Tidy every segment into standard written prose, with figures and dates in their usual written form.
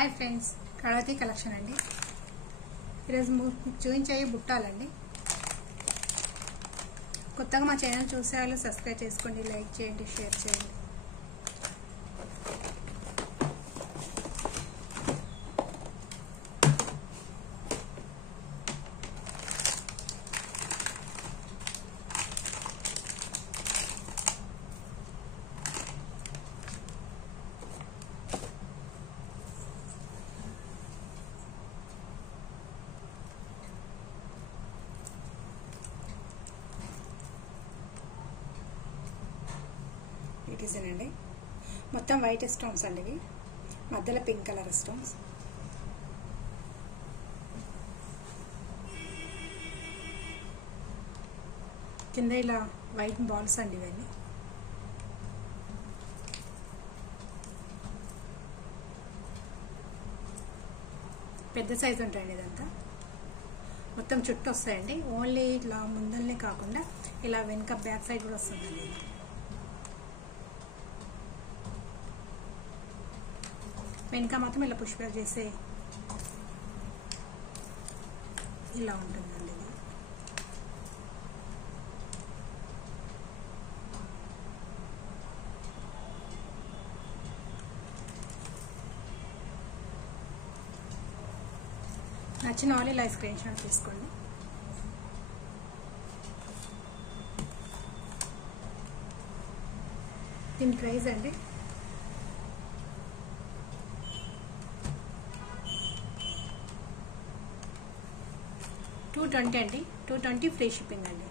Hi friends, Kalavathi collection అండి. ఈరోజు చూపించేవి బుట్టాలండి. కొత్తగా మా ఛానల్ చూసే వాళ్ళు సబ్స్క్రైబ్ చేసుకోండి, లైక్ చేయండి, షేర్ చేయండి. డిజైన్ అండి, మొత్తం వైట్ స్టోన్స్ అండి. ఇవి మధ్యలో పింక్ కలర్ స్టోన్స్. కింద ఇలా వైట్ బాల్స్ అండి. ఇవన్నీ పెద్ద సైజు ఉంటాయండి. ఇదంతా మొత్తం చుట్టూ వస్తాయండి. ఓన్లీ ఇట్లా ముందల్నే కాకుండా ఇలా వెనుక బ్యాక్ సైడ్ కూడా వస్తుందండి. వెనుక మాత్రం ఇలా పుష్ప చేసే ఇలా ఉంటుందండి. ఇది నచ్చిన వాళ్ళు ఇలా స్క్రీన్ షాట్ తీసుకోండి. దీని ప్రైస్ అండి $220 అండి. $220 ఫ్రీ షిప్పింగ్ అండి.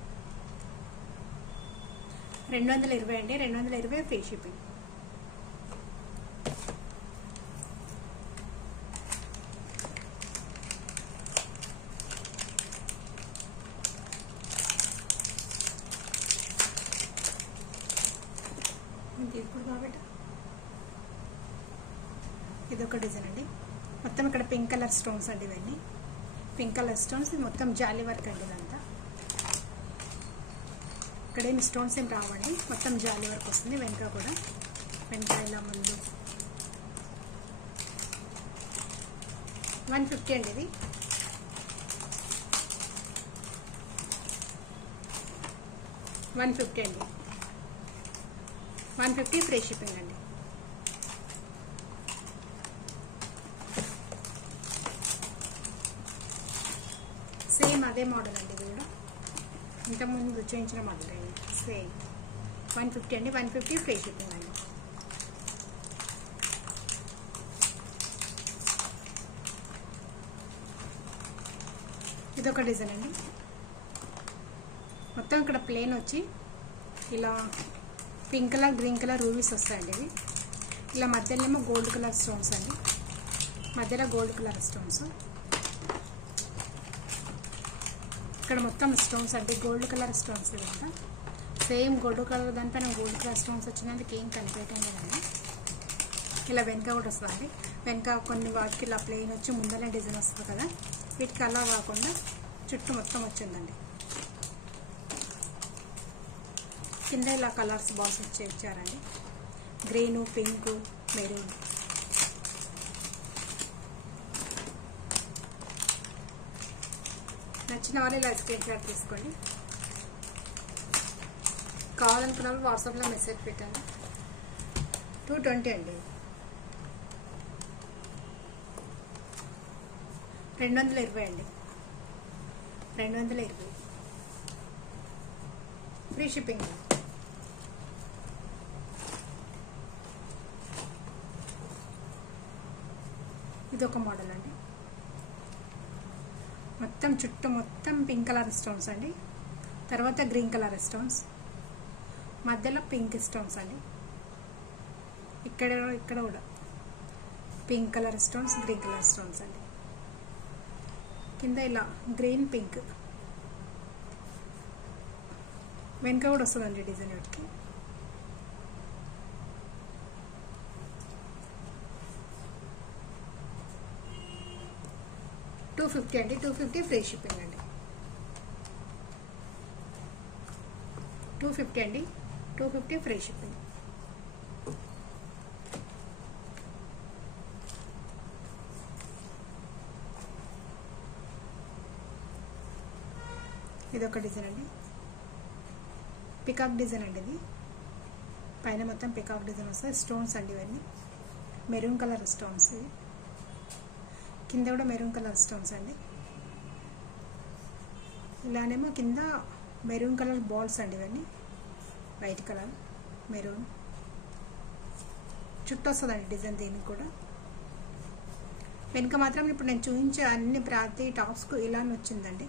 220 అండి. 220 ఫ్రీ షిప్పింగ్. ఇప్పుడు కాబట్టి ఇదొక డిజైన్ అండి. మొత్తం ఇక్కడ పింక్ కలర్ స్టోన్స్ అండి. ఇవన్నీ పింక్ కలర్ స్టోన్స్. మొత్తం జాలీ వర్క్ అండి. ఇదంతా ఇక్కడ ఏమి స్టోన్స్ ఏం రావండి, మొత్తం జాలీ వర్క్ వస్తుంది. వెనక కూడా వెనక ఇలా ముందు 150 అండి. ఇది $150 అండి. 150 ఫ్రీ షిప్పింగ్ అండి. సేమ్ అదే మోడల్ అండి. ఇది కూడా ఇంతకుముందు చూపించిన మోడల్ అండి. సేమ్ 150 అండి. 150 ఫ్రీ షిప్పింగ్ అండి. ఇదొక డిజైన్ అండి. మొత్తం ఇక్కడ ప్లేన్ వచ్చి ఇలా pink colour, green colour rubies వస్తాయండి. ఇవి ఇలా మధ్యలో ఏమో గోల్డ్ కలర్ స్టోన్స్ అండి. మధ్యలో గోల్డ్ కలర్ స్టోన్స్. ఇక్కడ మొత్తం స్టోన్స్ అంటే గోల్డ్ కలర్ స్టోన్స్. ఇదంతా సేమ్ గోల్డ్ కలర్ దానిపైన గోల్డ్ కలర్ స్టోన్స్ వచ్చినందుకు ఏం కనిపించడం లేదండి. ఇలా వెనక కూడా వస్తుంది. వెనక కొన్ని వాటికి ఇలా ప్లెయిన్ వచ్చి ముందర డిజైన్ వస్తుంది కదా, వీటికి అలా కాకుండా చుట్టూ మొత్తం వచ్చిందండి. కింద ఇలా కలర్స్ బాల్స్ వచ్చి ఇచ్చారండి. Green, pink, maroon. నచ్చిన వాళ్ళు ఇలా స్క్రీన్ షాట్ తీసుకోండి. కావాలనుకున్న వాళ్ళు వాట్సాప్లో మెసేజ్ పెట్టండి. 220 అండి. 220 అండి. 220 ఫ్రీ షిప్పింగ్. ఇదొక మోడల్ అండి. మొత్తం చుట్టూ మొత్తం పింక్ కలర్ స్టోన్స్ అండి. తర్వాత గ్రీన్ కలర్ స్టోన్స్, మధ్యలో పింక్ స్టోన్స్ అండి. ఇక్కడ కూడా pink colour stones, green colour stones అండి. కింద ఇలా గ్రీన్, పింక్. వెనక కూడా వస్తుందండి డిజైన్. వాటికి $250 అండి. 250 ఫ్రీ షిప్పింగ్ అండి. 250 అండి. 250 ఫ్రీ షిప్పింగ్. ఇది ఒక డిజైన్ అండి, పికాక్ డిజైన్ అండి. ఇది పైన మొత్తం పికాక్ డిజైన్ వస్తుంది. స్టోన్స్ అండి ఇవన్నీ మెరూన్ కలర్ స్టోన్స్. ఇవి కింద కూడా మెరూన్ కలర్ స్టోన్స్ అండి. ఇలానేమో కింద మెరూన్ కలర్ బాల్స్ అండి ఇవన్నీ వైట్ కలర్ మెరూన్ చుట్టూ వస్తుందండి డిజైన్. దీనికి కూడా వెనుక మాత్రం ఇప్పుడు నేను చూపించే అన్ని ప్రతి టాప్స్కు ఇలానే వచ్చిందండి.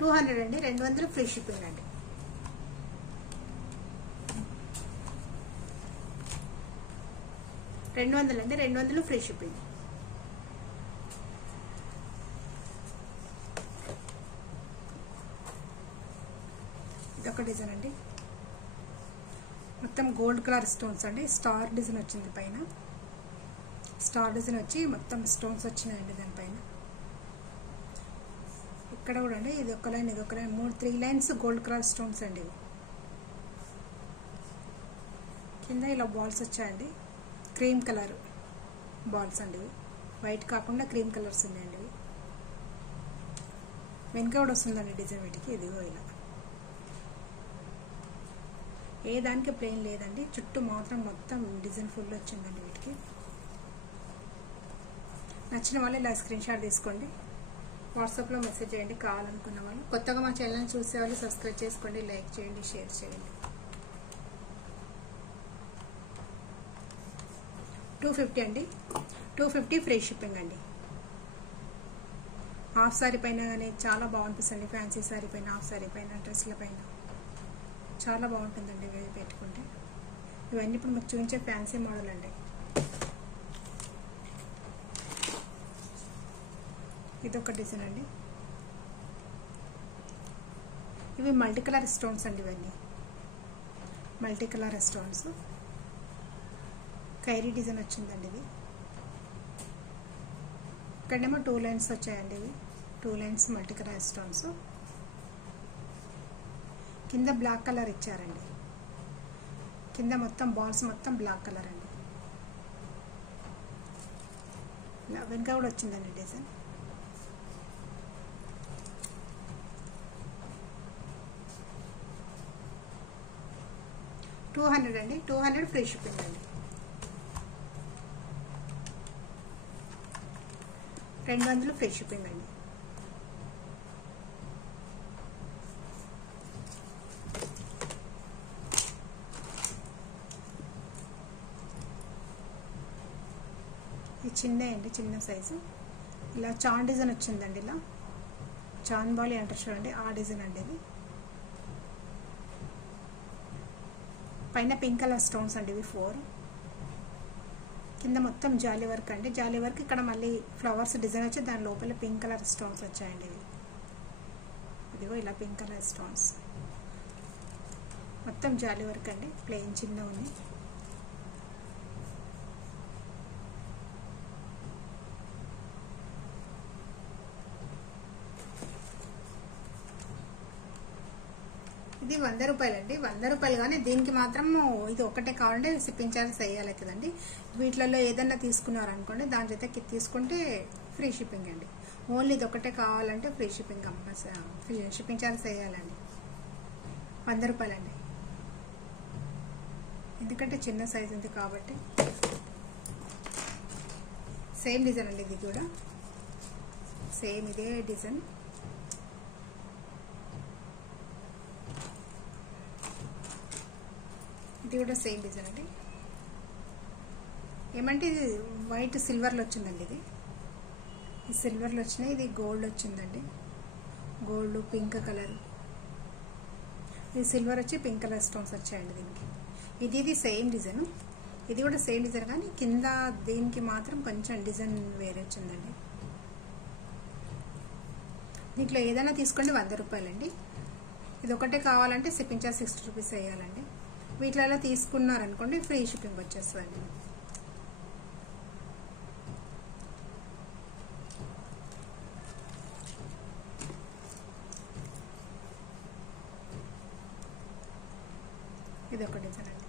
$200 అండి, 200 ఫ్రీ షిప్పింగ్ అండి. $200 అండి, 200 ఫ్రీ షిప్పింగ్. ఇదొక డిజైన్ అండి, మొత్తం గోల్డ్ కలర్ స్టోన్స్ అండి. స్టార్ డిజైన్ వచ్చింది పైన, స్టార్ డిజైన్ వచ్చి మొత్తం స్టోన్స్ వచ్చినాయండి దానిపైన. ఇక్కడ కూడా అండి ఇది ఒక లైన్, ఇది ఒక line, 3 lines gold colour stones అండి. ఇవి కింద ఇలా బాల్స్ వచ్చాయండి, క్రీమ్ కలర్ బాల్స్ అండి. ఇవి వైట్ కాకుండా క్రీమ్ కలర్స్ ఉన్నాయండి. ఇవి వెనుక కూడా వస్తుందండి డిజైన్ వీటికి. ఇదిగో ఇలా ఏ దానికి ప్లెయిన్ లేదండి, చుట్టూ మాత్రం మొత్తం డిజైన్ ఫుల్ వచ్చిందండి వీటికి. నచ్చిన వాళ్ళు ఇలా స్క్రీన్ షాట్ తీసుకోండి, వాట్సాప్లో మెసేజ్ చేయండి కావాలనుకున్న వాళ్ళు. కొత్తగా మా ఛానల్ని చూసే వాళ్ళు సబ్స్క్రైబ్ చేసుకోండి, లైక్ చేయండి, షేర్ చేయండి. 250 అండి, 250 ఫ్రీ షిప్పింగ్ అండి. హాఫ్ సారీ పైన కానీ చాలా బాగుంటుంది. ఫ్యాన్సీ సారీ పైన, హాఫ్ సారీ పైన, డ్రెస్ల పైన చాలా బాగుంటుందండి ఇవి పెట్టుకుంటే. ఇవన్నీ ఇప్పుడు మీకు చూపించే ఫ్యాన్సీ మోడల్ అండి. ఇదొక డిజైన్ అండి, ఇవి మల్టీ కలర్ స్టోన్స్ అండి. ఇవన్నీ multi colour stones, Khairi design వచ్చిందండి. ఇది ఇక్కడేమో 2 లైన్స్ వచ్చాయండి. ఇవి 2 లైన్స్ మల్టీ కలర్ స్టోన్స్. కింద బ్లాక్ కలర్ ఇచ్చారండి, కింద మొత్తం బాల్స్ మొత్తం బ్లాక్ కలర్ అండి. వెనుక కూడా వచ్చిందండి డిజైన్. $200 అండి, 200 ఫ్రీ షిప్పింగ్ అండి. 200 ఫ్రీ షిప్పింగ్ అండి. ఇది చిన్న అండి, చిన్న సైజు. ఇలా చాన్ డిజైన్ వచ్చిందండి. ఇలా చాన్ బాలి అంటారు చూడండి, ఆ డిజైన్ అండి. ఇది పైన పింక్ కలర్ స్టోన్స్ అండి. ఇవి 4. కింద మొత్తం జాలీ వర్క్ అండి. జాలీ వర్క్ ఇక్కడ మళ్ళీ ఫ్లవర్స్ డిజైన్ వచ్చి దాని లోపల పింక్ కలర్ స్టోన్స్ వచ్చాయండి. ఇవి ఇదిగో ఇలా పింక్ కలర్ స్టోన్స్, మొత్తం జాలీ వర్క్ అండి. ప్లెయిన్ చిన్న ఉంది. ఇది $100 అండి, $100. కానీ దీనికి మాత్రం ఇది ఒకటే కావాలంటే షిప్పింగ్ ఛార్జ్ వేయాలి కదండి. వీటిలలో ఏదన్నా తీసుకున్నారనుకోండి, దాని జೊತೆ తీసుకుంటే ఫ్రీ షిప్పింగ్ అండి. ఓన్లీ ఇది ఒకటే కావాలంటే free shipping compulsory, free shipping charge వేయాలండి. $100 అండి, ఎందుకంటే చిన్న సైజ్ ఉంది కాబట్టి. సేమ్ డిజైన్ అండి, ఇది కూడా సేమ్ ఇదే డిజైన్. ఇది కూడా సేమ్ డిజైన్ అండి. ఏమంటే ఇది వైట్ సిల్వర్లో వచ్చిందండి. ఇది సిల్వర్లో వచ్చినాయి, ఇది గోల్డ్ వచ్చిందండి. గోల్డ్ పింక్ కలర్, ఇది సిల్వర్ వచ్చి పింక్ కలర్ స్టోన్స్ వచ్చాయండి దీనికి. ఇది సేమ్ డిజైన్, ఇది కూడా సేమ్ డిజైన్ కానీ కింద దీనికి మాత్రం కొంచెం డిజైన్ వేరే వచ్చిందండి. దీంట్లో ఏదైనా తీసుకోండి $100 అండి. ఇది ఒకటే కావాలంటే షిప్పింగ్ ఛార్జ్ ₹60 వేయాలండి. వీటిలో తీసుకున్నారనుకోండి ఫ్రీ షిప్పింగ్ వచ్చేస్తుందండి. ఇది ఒక డిజైన్ అండి.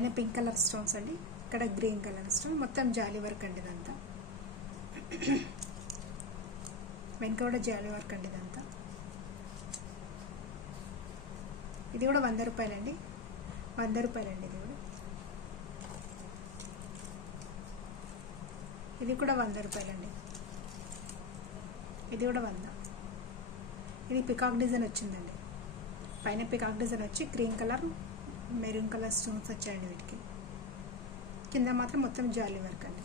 పైన పింక్ కలర్ స్టోన్స్ అండి, ఇక్కడ గ్రీన్ కలర్ స్టోన్, మొత్తం జాలీ వర్క్ అండి ఇదంతా. వెనక కూడా జాలీ వర్క్ అండి ఇదంతా. ఇది కూడా 100 రూపాయలండి, 100 రూపాయలండి. ఇది కూడా కూడా 100 రూపాయలండి. ఇది కూడా 100. ఇది పికాక్ డిజైన్ వచ్చిందండి, పైన పికాక్ డిజైన్ వచ్చి green colour maroon colour stones వచ్చాయండి వీటికి. కింద మాత్రం మొత్తం జాలీ వర్క్ అండి.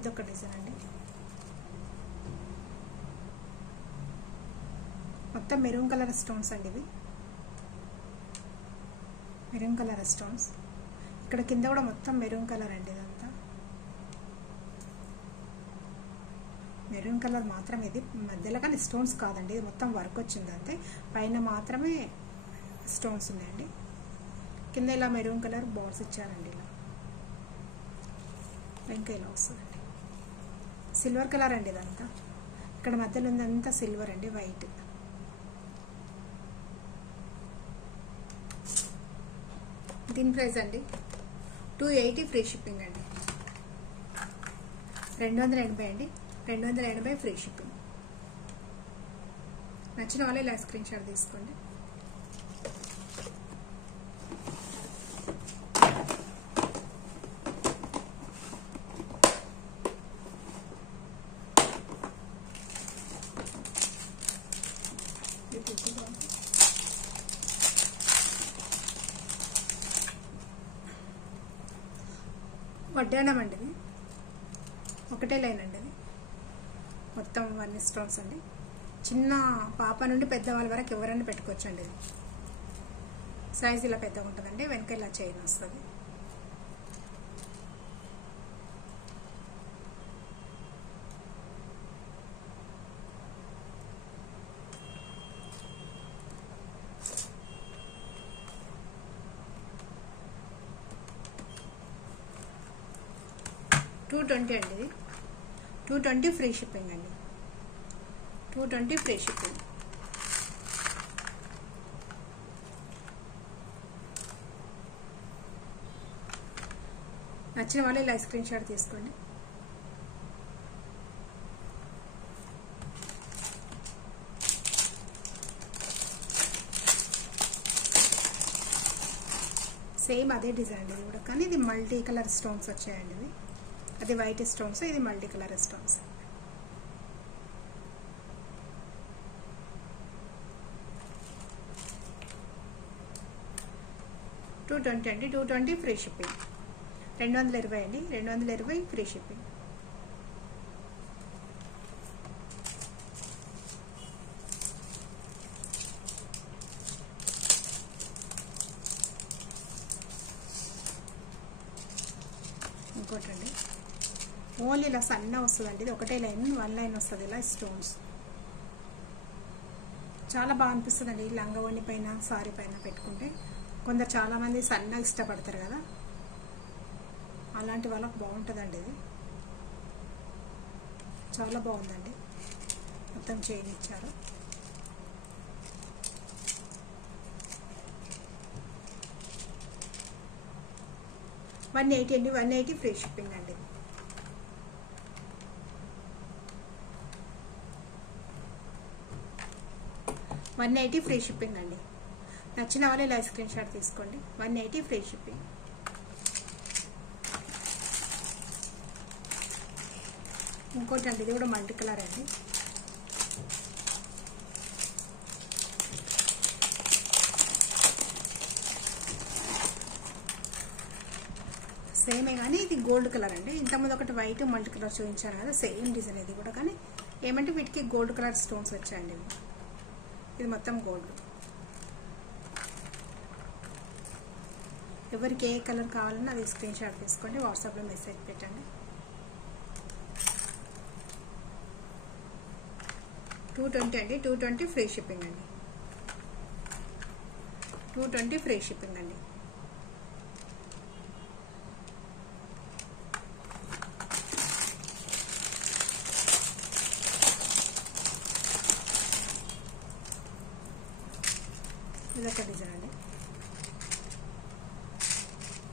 ఇదొక డిజైన్ అండి, మొత్తం మెరూన్ కలర్ స్టోన్స్ అండి. ఇవి మెరూన్ కలర్ స్టోన్స్, ఇక్కడ కింద కూడా మొత్తం మెరూన్ కలర్ అండి. ఇదంతా మెరూన్ కలర్ మాత్రం, ఇది మధ్యలో కానీ స్టోన్స్ కాదండి, ఇది మొత్తం వర్క్ వచ్చింది అంతే. పైన మాత్రమే స్టోన్స్ ఉన్నాయండి, కింద ఇలా మెరూన్ కలర్ బాల్స్ ఇచ్చారండి. ఇలా ఇంకా ఇలా వస్తుందండి. సిల్వర్ కలర్ అండి ఇదంతా, ఇక్కడ మధ్యలో ఉందంతా సిల్వర్ అండి, వైట్. దీని ప్రైస్ అండి 280 ఫ్రీ షిప్పింగ్ అండి. 280 అండి, 280 ఫ్రీ షిప్పింగ్. నచ్చిన వాళ్ళు ఇలా స్క్రీన్ షాట్ తీసుకోండి. వడ్డానం అండి, ఇది ఒకటే లైన్ అండి. ఇది మొత్తం 1 స్టోన్స్ అండి. చిన్న పాప నుండి పెద్దవాళ్ళ వరకు ఎవరైనా పెట్టుకోవచ్చు అండి. ఇది సైజ్ ఇలా పెద్దగా ఉంటుందండి, వెనక ఇలా చైన్ వస్తుంది. $220 అండి. ఇది 220 ఫ్రీ షిప్పింగ్ అండి, 220 ఫ్రీ షిప్పింగ్. నచ్చిన వాళ్ళు ఇలా స్క్రీన్ షాట్ తీసుకోండి. సేమ్ అదే డిజైన్ ఇది కూడా, కానీ ఇది మల్టీ కలర్ స్టోన్స్ వచ్చాయండి. ఇది అది వైట్ స్టోన్స్, ఇది మల్టీ కలర్ స్టోన్స్. $220 అండి, 220 ఫ్రీ షిప్పింగ్. 220 అండి, 220 ఫ్రీ షిప్పింగ్. ఇంకోటండి, ఓన్లీ ఇలా సన్న వస్తుందండి. ఇది ఒకటే లైన్, 1 లైన్ వస్తుంది ఇలా స్టోన్స్. చాలా బాగా అనిపిస్తుంది అండి లంగావోణి పైన, సారీ పైన పెట్టుకుంటే. కొందరు చాలామంది సన్నగా ఇష్టపడతారు కదా, అలాంటి వాళ్ళకి బాగుంటుందండి. ఇది చాలా బాగుందండి, మొత్తం చైన్ ఇచ్చారు. $180 అండి, 180 ఫ్రీ షిప్పింగ్ అండి. $180 ఫ్రీ షిప్పింగ్ అండి. నచ్చిన వాళ్ళు ఇలా స్క్రీన్ షాట్ తీసుకోండి. 180 ఫ్రీ షిప్పింగ్. ఇంకోటి అండి, ఇది కూడా మల్టీ కలర్ అండి. సేమే కానీ ఇది గోల్డ్ కలర్ అండి. ఇంతకుముందు ఒకటి వైట్ మల్టీ కలర్ చూపించాను కదా, సేమ్ డిజైన్ ఇది కూడా, కానీ ఏమంటే వీటికి గోల్డ్ కలర్ స్టోన్స్ వచ్చాయండి. ఇది మొత్తం గోల్డ్. ఎవరికి ఏ కలర్ కావాలన్నా అది స్క్రీన్ షాట్ తీసుకోండి, వాట్సాప్లో మెసేజ్ పెట్టండి. $220 అండి, 220 ఫ్రీ షిప్పింగ్ అండి. 220 ఫ్రీ షిప్పింగ్ అండి. ఇదొక డిజైన్ అండి.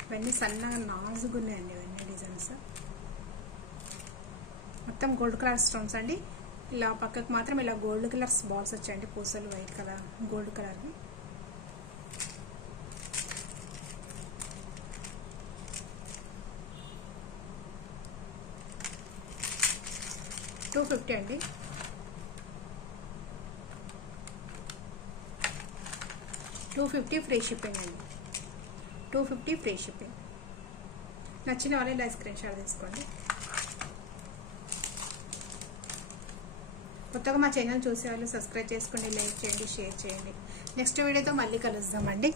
ఇవన్నీ సన్నగా నాజుగా ఉన్నాయండి. ఇవన్నీ డిజైన్స్ మొత్తం గోల్డ్ కలర్ స్టోన్స్ అండి. ఇలా పక్కకు మాత్రం ఇలా గోల్డ్ కలర్స్ బాల్స్ వచ్చాయండి. పూసలు వైట్ కలర్ గోల్డ్ కలర్వి. $250 అండి. $250 ఫ్రీ షిప్పింగ్ అండి. $250 ఫ్రీ షిప్పింగ్. నచ్చిన వాళ్ళు ఇలా స్క్రీన్ షాట్ తీసుకోండి. కొత్తగా మా ఛానల్ చూసే వాళ్ళు సబ్స్క్రైబ్ చేసుకోండి, లైక్ చేయండి, షేర్ చేయండి. నెక్స్ట్ వీడియోతో మళ్ళీ కలుద్దామండి.